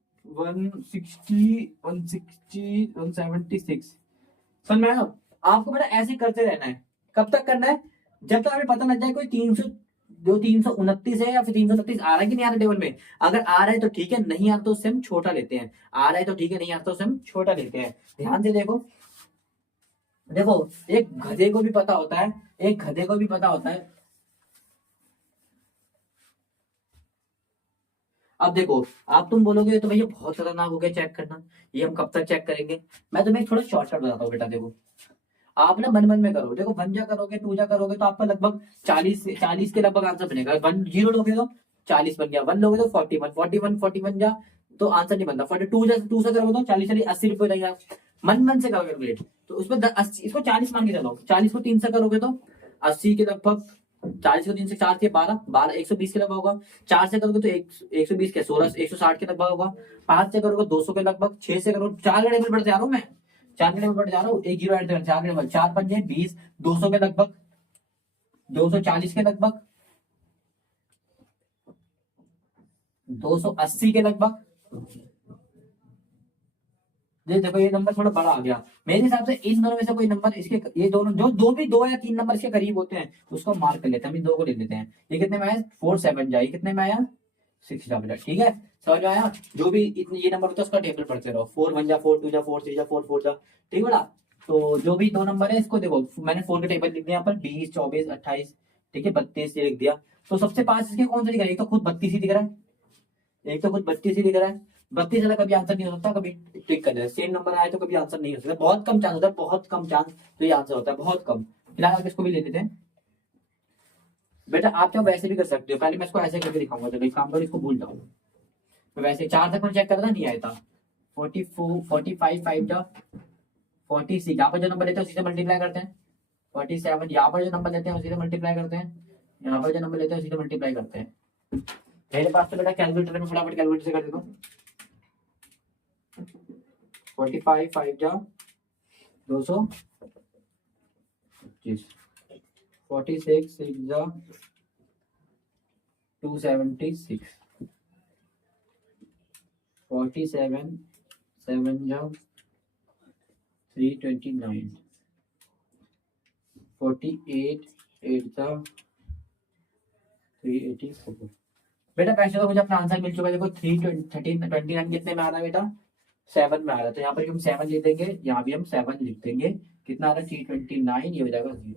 176। समझ में आया? आपको बेटा ऐसे करते रहना है। कब तक करना है? जब तक हमें पता लग जाए कोई 300 जो 329 है या फिर 329 आ रहा है कि नहीं आ रहा टेबल में। अगर आ रहा है तो ठीक है, नहीं आ रहा तो उससे हम छोटा लेते हैं। आ रहा है तो ठीक है, नहीं आ रहा तो उससे हम छोटा लेते हैं। ध्यान से देखो, देखो एक गधे को भी पता होता है, एक गधे को भी पता होता है। अब देखो, आप तुम बोलोगे तो भैया बहुत खतरनाक हो गया चेक करना, ये हम कब तक चेक करेंगे। मैं तुम्हें थोड़ा शॉर्टकट बताता हूँ बेटा। देखो आप ना मन मन में करो। देखो वन जा करोगे, टू जा करोगे तो आपका लगभग 40 के लगभग आंसर बनेगा। वन जीरो लोगे तो 40 बन गया, वन लोगे तो 41 41 41 जा तो आंसर नहीं बनता। 42 जा, टू से करोगे तो 40 80 रुपए रहेगा। मन मन से करोगे कैलकुलेट तो उसमें 80 इसको 40 मान के चलो। 40 को 3 से करोगे तो 80 के लगभग। 40 को 3 से 4 के 12 12 120 के लगभग होगा। 4 से करोगे तो 120 के 16 160 के लगभग होगा। 5 से करोगे 200 के लगभग। 6 से करोगे 4 का टेबल बढ़ते जा रहा हूँ मैं, 4 के टेबल बढ़ जा रहा हूँ। एक जीरो ऐड कर 4 के टेबल 4 5 20 200 के लगभग, 240 के लगभग, 280 के लगभग। ये देखो ये नंबर थोड़ा बड़ा आ गया। मेरे हिसाब से इन दोनों में से कोई नंबर इसके, ये दोनों जो दो भी 2 या 3 नंबर इसके करीब होते हैं उसको मार्क कर लेते हैं। हम इन दो को ले लेते हैं। ये कितने में आया? 4 7 जाए। कितने में आया? 6 डबल। ठीक है, समझ में आया? जो भी इतने ये नंबर होता है उसका टेबल पढ़ते रहो। 4 1 जा 4 2 जा 4 3 जा 4 4 जा। ठीक है बेटा? तो जो भी 2 नंबर है इसको देखो, मैंने 4 के टेबल लिख दिया यहाँ पर 20 24 28। ठीक है, 32 ये लिख दिया। तो सबसे पास इसके कौन सा दिख रहा है? एक तो खुद 32 ही दिख रहा है, एक तो खुद 32 ही दिख रहा है। 32 वाला कभी आंसर नहीं हो सकता, कभी टिक कर देना। सेम नंबर आए तो कभी आंसर नहीं हो सकता, बहुत कम चांस होता है, बहुत कम चांस तो ये आंसर होता है, बहुत कम। फिलहाल आप इसको भी ले लेते हैं। बेटा आप क्या वैसे भी कर सकते हो, पहले मैं इसको ऐसे करके दिखाऊंगा। चलो एक काम करो, इसको भूल जाओ। तो वैसे 4 तक मैं चेक कर रहा नहीं आया था। 44 45 5 जा 46। यहाँ पर जो नंबर लेते हैं उसी से मल्टीप्लाई करते हैं। 47 यहाँ पर जो नंबर लेते हैं उसी से मल्टीप्लाई करते हैं। यहाँ पर जो नंबर लेते हैं उसी से मल्टीप्लाई करते हैं। मेरे पास तो बेटा कैलकुलेटर में फटाफट कैलकुलेटर से कर देता हूँ। 45 5 जा 225, 46 6 जा 276, 47 7 जा 329, 48 8 जा 384। बेटा पैसे तो मुझे अपना आंसर मिल चुका है। देखो 329 कितने में आ रहा है बेटा? 7 में आ रहा है। तो यहाँ पर हम 7 लिख देंगे, यहाँ भी हम 7 लिख देंगे। कितना आ रहा है? 329, ये हो जाएगा 0।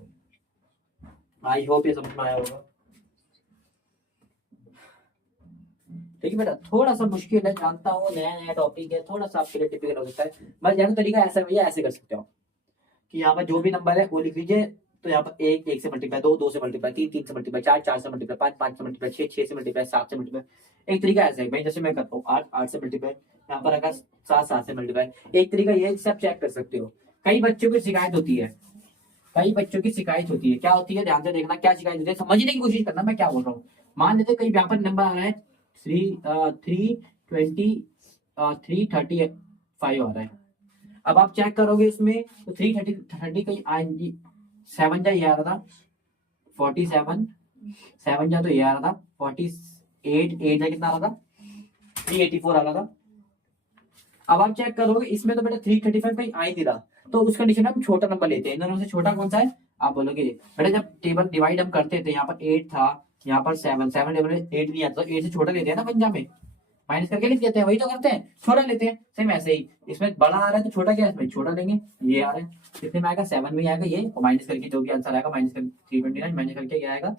आई होप ये समझ में आया होगा। ठीक है बेटा, थोड़ा सा मुश्किल है जानता हूँ, नया नया टॉपिक है, थोड़ा सा आपके लिए टिपिकल हो सकता है। बस ज्यादा तरीका ऐसा है भैया, ऐसे कर सकते हो कि यहाँ पर जो भी नंबर है वो लिख लीजिए। तो यहाँ पर 1 1 से मल्टीप्लाई, 2 2 से मल्टीप्लाई, 3 3 से मल्टीप्लाई, 4 4 से मल्टीप्लाई, 5 5 से मल्टीप्लाई, 6 6 से मल्टीप्लाई, 7 से मल्टीप्लाई। एक तरीका ऐसा है भाई, जैसे मैं करता हूँ 8 8 से मल्टीप्लाई, यहाँ पर अगर 7 7 से मल्टीप्लाई। एक तरीका ये है जिससे आप चेक कर सकते हो। कई बच्चों की शिकायत होती है, कई बच्चों की शिकायत होती है। क्या होती है? ध्यान से देखना क्या शिकायत होती है, समझने की कोशिश करना मैं क्या बोल रहा हूँ। मान लेते कई यहाँ पर नंबर आ रहा है 335 आ रहा है। अब आप चेक करोगे इसमें तो 330 कहीं आएंगी। 7 जा ये आ रहा था 47, 7 जा तो ये आ रहा था 48, 8 जा कितना आ रहा था? 384 आ रहा था। अब आप चेक करोगे इसमें तो बेटा 335 कहीं आ ही नहीं रहा। तो उस कंडीशन में हम छोटा नंबर लेते हैं। इन दोनों से छोटा कौन सा है? आप बोलोगे बेटा जब टेबल डिवाइड हम करते थे, यहाँ पर 8 था, यहाँ पर 7 7 टेबल 8 नहीं आता, तो 8 से छोटा लेते हैं ना पंजा में, माइनस करके लिख देते हैं, वही तो करते हैं, छोटा लेते हैं। सेम ऐसे ही इसमें बड़ा आ रहा है तो छोटा क्या है? इसमें छोटा लेंगे। ये आ रहा है कितने में आएगा? 7 में आएगा ये, और माइनस करके जो भी आंसर आएगा माइनस करके 329 माइनस करके क्या आएगा?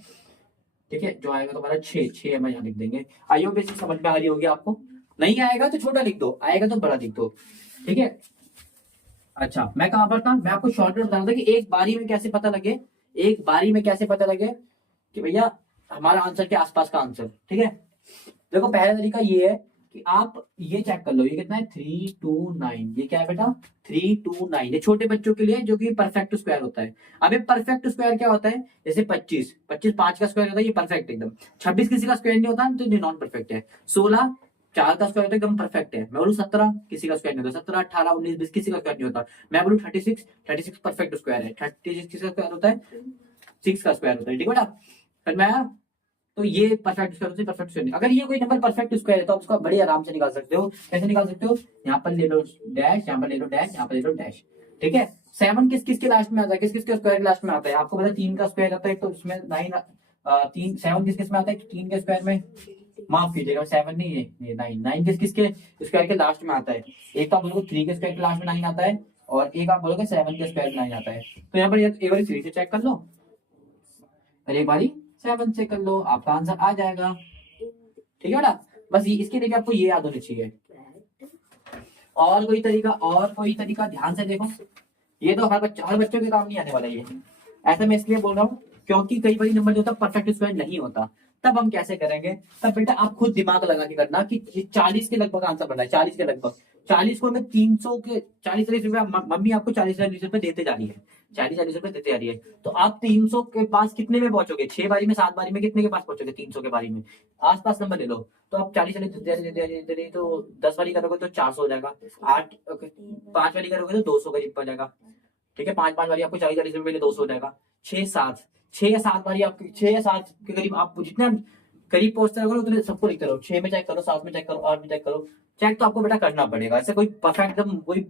ठीक है, जो आएगा तुम्हारा 6 हम यहाँ लिख देंगे। आइयो बेसिक समझ में आ रही होगी आपको। नहीं आएगा तो छोटा लिख दो, आएगा तो बड़ा लिख दो। ठीक है, अच्छा मैं कहाँ पर था? मैं आपको शॉर्टकट बता रहा था कि एक बारी में कैसे पता लगे, एक बारी में कैसे पता लगे कि भैया हमारा आंसर के आसपास का आंसर। ठीक है, देखो पहला तरीका ये है कि आप ये चेक कर लो, ये कितना है? 329। ये क्या है बेटा? 329। ये छोटे बच्चों के लिए जो कि परफेक्ट स्क्वायर होता है। अब ये परफेक्ट स्क्वायर क्या होता है? जैसे 25 25 5 का स्क्वायर होता है, ये परफेक्ट एकदम। 26 किसी का स्क्वायर नहीं होता तो ये नॉन परफेक्ट है। 16 4 का स्क्वायर होता है, एकदम परफेक्ट है। मैं बोलूँ 17 किसी का स्क्वायर नहीं होता, 17 18 19 20 किसी का स्क्वायर नहीं होता। मैं बोलूँ 36 परफेक्ट स्क्वायर है। 36 किसका स्क्वायर होता है? 6 का स्क्वायर होता है। ठीक है बेटा, फिर मैं तो ये परफेक्ट स्क्वायर से परफेक्ट स्क्वायर। अगर ये कोई नंबर परफेक्ट स्क्वायर है तो आप उसका बड़े आराम से निकाल सकते हो। कैसे निकाल सकते हो? यहाँ पर ले लो डैश, यहाँ पर ले लो डैश, यहाँ पर ले लो डैश। ठीक है। 7 किस किस के लास्ट में आता है? किस किस के स्क्वायर के लास्ट में आता है? आपको पता है 3 का स्क्वायर आता है तो उसमें 9 3 7 किस किस में आता है? 3 के स्क्वायर में, माफ कीजिएगा 7 नहीं है ये 9। 9 किस किस के स्क्वायर के लास्ट में आता है? एक तो आप बोलोगे 3 के स्क्वायर के लास्ट में 9 आता है और एक आप बोलोगे 7 के स्क्वायर में 9 आता है। तो यहाँ पर एक बार 3 से चेक कर लो और एक बारी 7 से कर लो, आपका आंसर आ जाएगा। ठीक है बेटा, बस ये इसके लिए आपको ये याद होना चाहिए। और कोई तरीका ध्यान से देखो। ये तो हर बच्चों के काम नहीं आने वाला ये। ऐसा मैं इसलिए बोल रहा हूँ क्योंकि कई बार नंबर जो होता है परफेक्ट स्क्वायर नहीं होता। तब हम कैसे करेंगे? तब बेटा आप खुद दिमाग लगा के करना कि 40 के लगभग आंसर बन रहा है, 40 के लगभग। 40 को मैं 300 के 40 रुपया मम्मी आपको 40 रुपए देते जा रही है, 40 रुपए देते जा रही है। तो आप 300 के पास कितने में पहुंचोगे? 6 बारी में, 7 बारी में कितने के पास पहुंचोगे? 300 के बारी में आसपास नंबर ले लो। तो आप 40 देते तो 10 बारी करोगे तो 400 हो जाएगा। 5 बारी करोगे तो 200 करीब पड़ जाएगा। ठीक है, 5 बारी आपको 40 रुपए 200 हो जाएगा। 6 या 7 बारी आप 6 या 7 के करीब आप जितना करीब पहुंचते रहोगे उतने सबको लिखते रहो। 6 में चेक करो, 7 में चेक करो, 8 में चेक करो। चेक तो आपको बेटा करना पड़ेगा। ऐसे कोई परफेक्ट एकदम कोई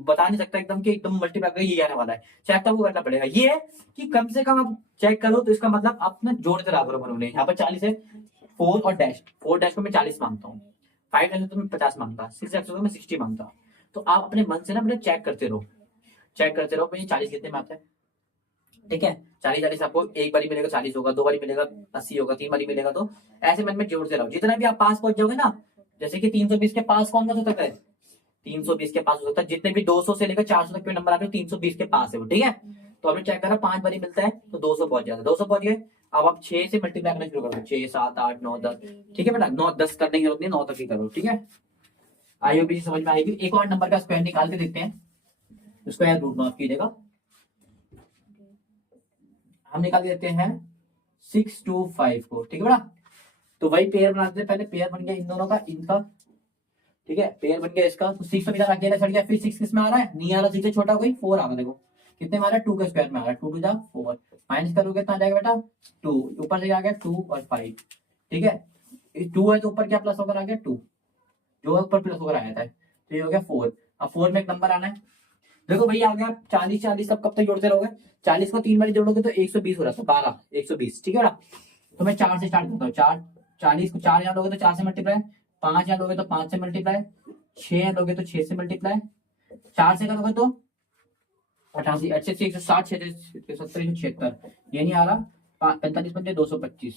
बता नहीं सकता एकदम कि एकदम मल्टीप्लाई ये आने वाला है। चेक तो आपको करना पड़ेगा। ये है कि कम से कम आप चेक करो तो इसका मतलब आप ना जोड़ते रहा करो बरोबर। यहाँ पर 40 है, 4 और डैश, 4 डैश को मैं 40 मांगता हूँ, 5 डैश तो मैं 50 मांगता, 6 डैश तो मैं 60 मांगता। तो आप अपने मन से ना बेटा चेक करते रहो, चेक करते रहो ये 40 कितने में आता है। ठीक है, 40 आपको एक बारी मिलेगा 40 होगा, 2 बारी मिलेगा 80 होगा, 3 बारी मिलेगा। तो ऐसे मन में जोड़ते रहो। जितना भी आप पास पहुंच जाओगे ना, जैसे कि 320 के पास कौन सा हो सकता है? 320 के पास हो सकता है। जितने भी 200 से लेकर 400 तक के नंबर आ रहे हो 320 के पास है वो। ठीक है, तो हमने चेक करा 5 बारी मिलता है तो 200 पहुंच जाता है। 200 पहुंच गए, अब आप 6 से मल्टीप्लाई करना शुरू करो। 6 7 8 9 10। ठीक है बेटा, 9 10 करने की जरूरत नहीं, 9 तक ही करो। ठीक है, आई होप समझ में आएगी। एक और नंबर का स्क्वायर निकाल के देखते हैं। स्क्वायर रूट माफ कीजिएगा, हम निकाल के देते हैं 625 को। ठीक है बेटा, तो वही पेयर बनाते हैं। पहले पेयर बन गया इन दोनों का, इनका। ठीक है, पेयर बन गया इसका। तो 6 तो मेरा अकेला चढ़ गया। फिर 6 किस में आ रहा है? नहीं आ रहा। 6 से छोटा कोई 4 आ रहा। देखो कितने में आ रहा है? 2 के स्क्वायर में आ रहा है। 2 2 4 माइनस करोगे कितना आ जाएगा बेटा? 2। ऊपर से आ गया 2 और 5। ठीक है, 2 है तो ऊपर क्या प्लस होकर आ गया? 2, जो ऊपर प्लस होकर आया था। तो ये हो गया 4। अब 4 में एक नंबर आना है। देखो भैया आ गया 40 40। अब कब तक जोड़ते रहोगे? 40 को 3 बार जोड़ोगे तो 120 हो रहा है। 12 120। ठीक है ना, तो मैं 4 से स्टार्ट करता हूँ। 4 40 को 4 यहाँ लोगे तो 4 से मल्टीप्लाई, 5 यहाँ लोगे तो 5 से मल्टीप्लाई, 6 यहाँ लोगे तो 6 से मल्टीप्लाई, 4 से करोगे तो 88 अच्छे से 160 70 176। ये नहीं आ रहा। 45 पंजे 225।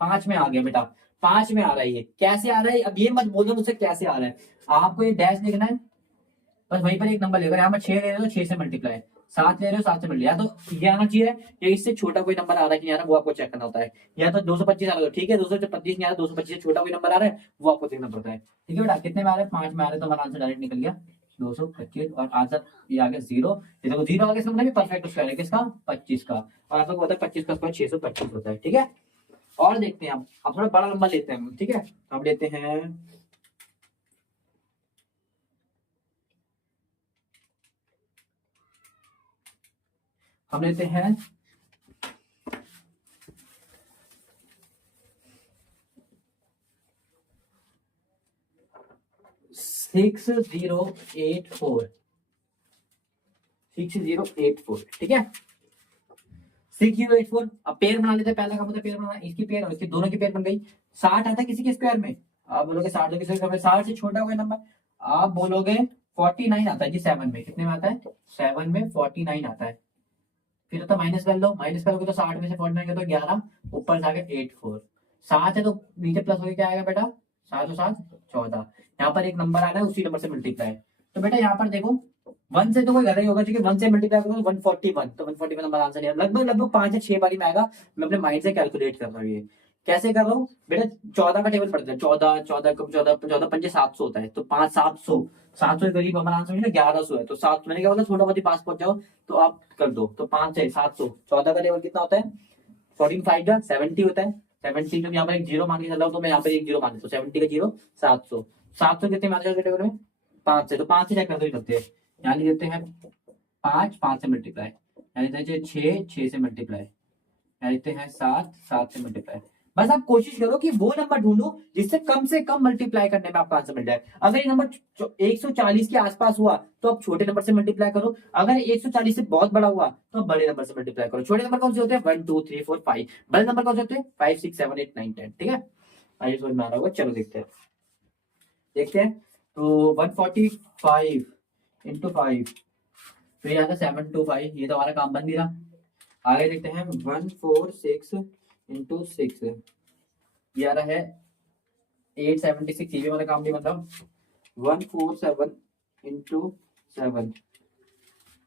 5 में आ गया बेटा, 5 में आ रहा है। ये कैसे आ रहा है? अब ये मत बोलो मुझसे कैसे आ रहा है। आपको ये डैश लिखना है, बस वहीं पर एक नंबर लेकर। यहाँ पर 6 ले रहे हो तो 6 से मल्टीप्लाई, 7 ले रहे हो 7 से मल्टीप्लाई। या तो ये आना चाहिए या इससे छोटा कोई नंबर आ रहा है कि नहीं आ रहा, वो आपको चेक करना होता है। या तो 225 आ रहा है, ठीक है, 225 नहीं आ रहा, 225 से छोटा कोई नंबर आ रहा है, वो आपको देखना पड़ता है। ठीक है बेटा, कितने में आ रहा है? 5 में आ रहा है, तो हमारा आंसर डायरेक्ट निकल गया 225। और आंसर ये आ गया 0। ये देखो 0 आ गया, इसका मतलब परफेक्ट स्क्वायर है किसका? 25 का। और आप लोग पता है 25 का स्क्वायर 625 होता है। ठीक है, और देखते हैं अब थोड़ा बड़ा नंबर लेते हैं। ठीक है, अब लेते हैं हम लेते हैं 6084। 6084। ठीक है, 6084। अब पेयर बना लेते हैं। पहला काम होता है पेयर बनाना। इसकी पेयर और इसकी दोनों की पेयर बन गई। 60 आता है किसी के स्क्वायर में, आप बोलोगे 60 किसी के स्क्वायर में। 60 से छोटा कोई नंबर आप बोलोगे 49 आता है जी। 7 में कितने में आता है? 7 में 49 आता है। फिर तो माइनस कर लो, माइनस करोगे तो 60 में से 49 का तो 11, ऊपर से आ गया 84। 7 है तो नीचे प्लस होके क्या आएगा बेटा? 7 और 7 14। यहाँ पर एक नंबर आ रहा है, उसी नंबर से मल्टीप्लाई। तो बेटा यहाँ पर देखो 1 से तो कोई गलत ही होगा, क्योंकि 1 से मल्टीप्लाई करोगे तो 141। तो 141 नंबर आंसर नहीं है। लगभग 5 या 6 बारी में आएगा। मैं अपने माइंड से कैलकुलेट कर रहा हूँ। ये कैसे कर रहा हूँ बेटा? 14 का टेबल पढ़ते हैं। 14 14 14 14 पंजे 700 होता है। तो 5 700 700 के करीब हमारा आंसर 1100 है। तो 7 मैंने क्या बोला, थोड़ा बहुत ही पास पहुंच जाओ तो आप कर दो। तो 5 से 700, 14 का टेबल कितना होता है? 14 5 जा 70 होता है। 70 जब यहाँ पर एक जीरो मान के चल रहा हूँ तो मैं यहाँ पर एक जीरो मान लेता हूँ। 70 का जीरो 700। 700 कितने मान जाओगे टेबल में? 5 से। तो 5 से चेक कर सकते हैं। यहाँ लिख देते हैं 5 5 से मल्टीप्लाई, यहाँ लिखते हैं 6 6 से मल्टीप्लाई, यहाँ लिखते हैं 7 7 से मल्टीप्लाई। बस आप कोशिश करो कि वो नंबर ढूंढो जिससे कम से कम मल्टीप्लाई करने में आपका आंसर मिल जाए। अगर ये नंबर 140 के आसपास हुआ तो आप छोटे नंबर से मल्टीप्लाई करो, अगर 140 से बहुत बड़ा हुआ तो आप बड़े नंबर से मल्टीप्लाई करो। छोटे नंबर कौन से होते हैं? 1 2 3 4 5। बड़े नंबर कौन से होते हैं? 5 6 7 8 9 10। ठीक है, आइए समझ में आ रहा होगा। चलो देखते हैं। तो 145 इंटू 5, तो ये आता 7 2 5, ये तो हमारा काम बन नहीं रहा। आगे देखते हैं 146 इंटू 6, ये आ रहा है 876, ये भी हमारा काम नहीं बन रहा। 147 इंटू 7,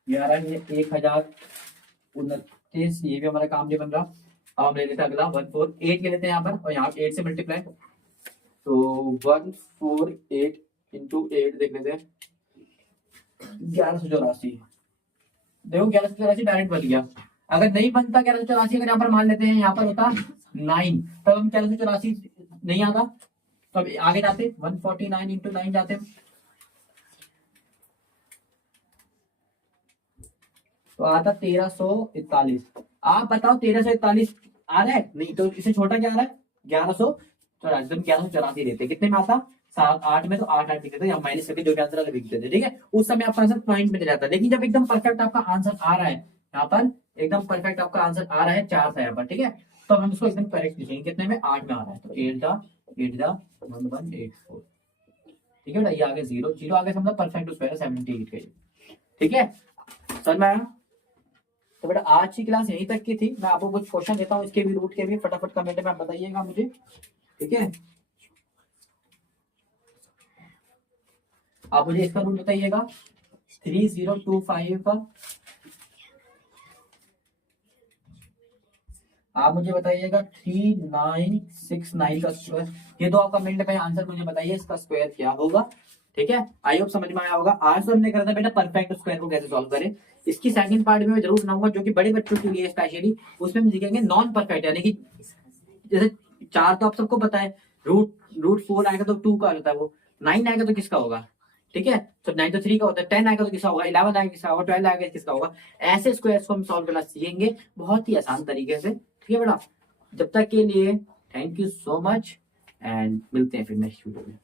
ये आ रहा है 1029, ये भी हमारा काम नहीं बन रहा। अब हम ले लेते हैं अगला 148 के लेते हैं यहाँ पर, और यहाँ 8 से मल्टीप्लाई, तो 148 इंटू 8 देख लेते हैं 1184। देखो 1184 डायरेक्ट बन गया। अगर नहीं बनता 1184, अगर यहाँ पर मान लेते हैं यहाँ पर होता 9, तब हम 1184 नहीं आता, तो अब आगे जाते 149 इंटू 9 जाते हैं, तो आता 1341। आप बताओ 1341 आ रहा है? नहीं, तो इससे छोटा क्या आ रहा है? 1184। एकदम 1184 देते, कितने में आता? 7 8 में, तो 8 8 लिखते थे, हम माइनस करके जो भी आंसर लिखते थे। ठीक है, उस समय आपका आंसर पॉइंट में जाता है। लेकिन जब एकदम परफेक्ट आपका आंसर आ रहा है, यहाँ पर एकदम परफेक्ट आपका आंसर आ रहा है 4 था यहाँ पर, ठीक है, तो हम इसको एकदम करेक्ट लिखेंगे। कितने में? 8 में आ रहा है, तो 8 ठीक है बेटा, ये आगे 0 0 आगे समझा परफेक्ट स्क्वायर 78 का। ठीक है सर, मैं तो बेटा आज की क्लास यहीं तक की थी। मैं आपको कुछ क्वेश्चन देता हूँ इसके भी, रूट के भी, फटाफट कमेंट में आप बताइएगा मुझे। ठीक है, आप मुझे इसका रूट बताइएगा 3025 का। आप मुझे बताइएगा 3969 का स्क्वायर। ये दो आप कमेंट में आंसर मुझे बताइए, इसका स्क्वायर क्या होगा। ठीक है, आई होप समझ में आया होगा। आज तो हमने करा था बेटा परफेक्ट स्क्वायर को कैसे सॉल्व करें। इसकी सेकंड पार्ट में मैं जरूर बनाऊंगा, जो कि बड़े बच्चों के लिए स्पेशली, उसमें हम सीखेंगे नॉन परफेक्ट, यानी कि जैसे 4 तो आप सबको पता है, रूट 4 आएगा तो 2 का होता है, वो 9 आएगा तो किसका होगा। ठीक है, तो 9 तो 3 का होता है, 10 आएगा तो किसका होगा, 11 आएगा किसका होगा, 12 आएगा किसका होगा। ऐसे स्क्वायर्स को हम सॉल्व करना सीखेंगे बहुत ही आसान तरीके से। ठीक है बेटा, जब तक के लिए thank you so much, and मिलते हैं फिर नेक्स्ट वीडियो में।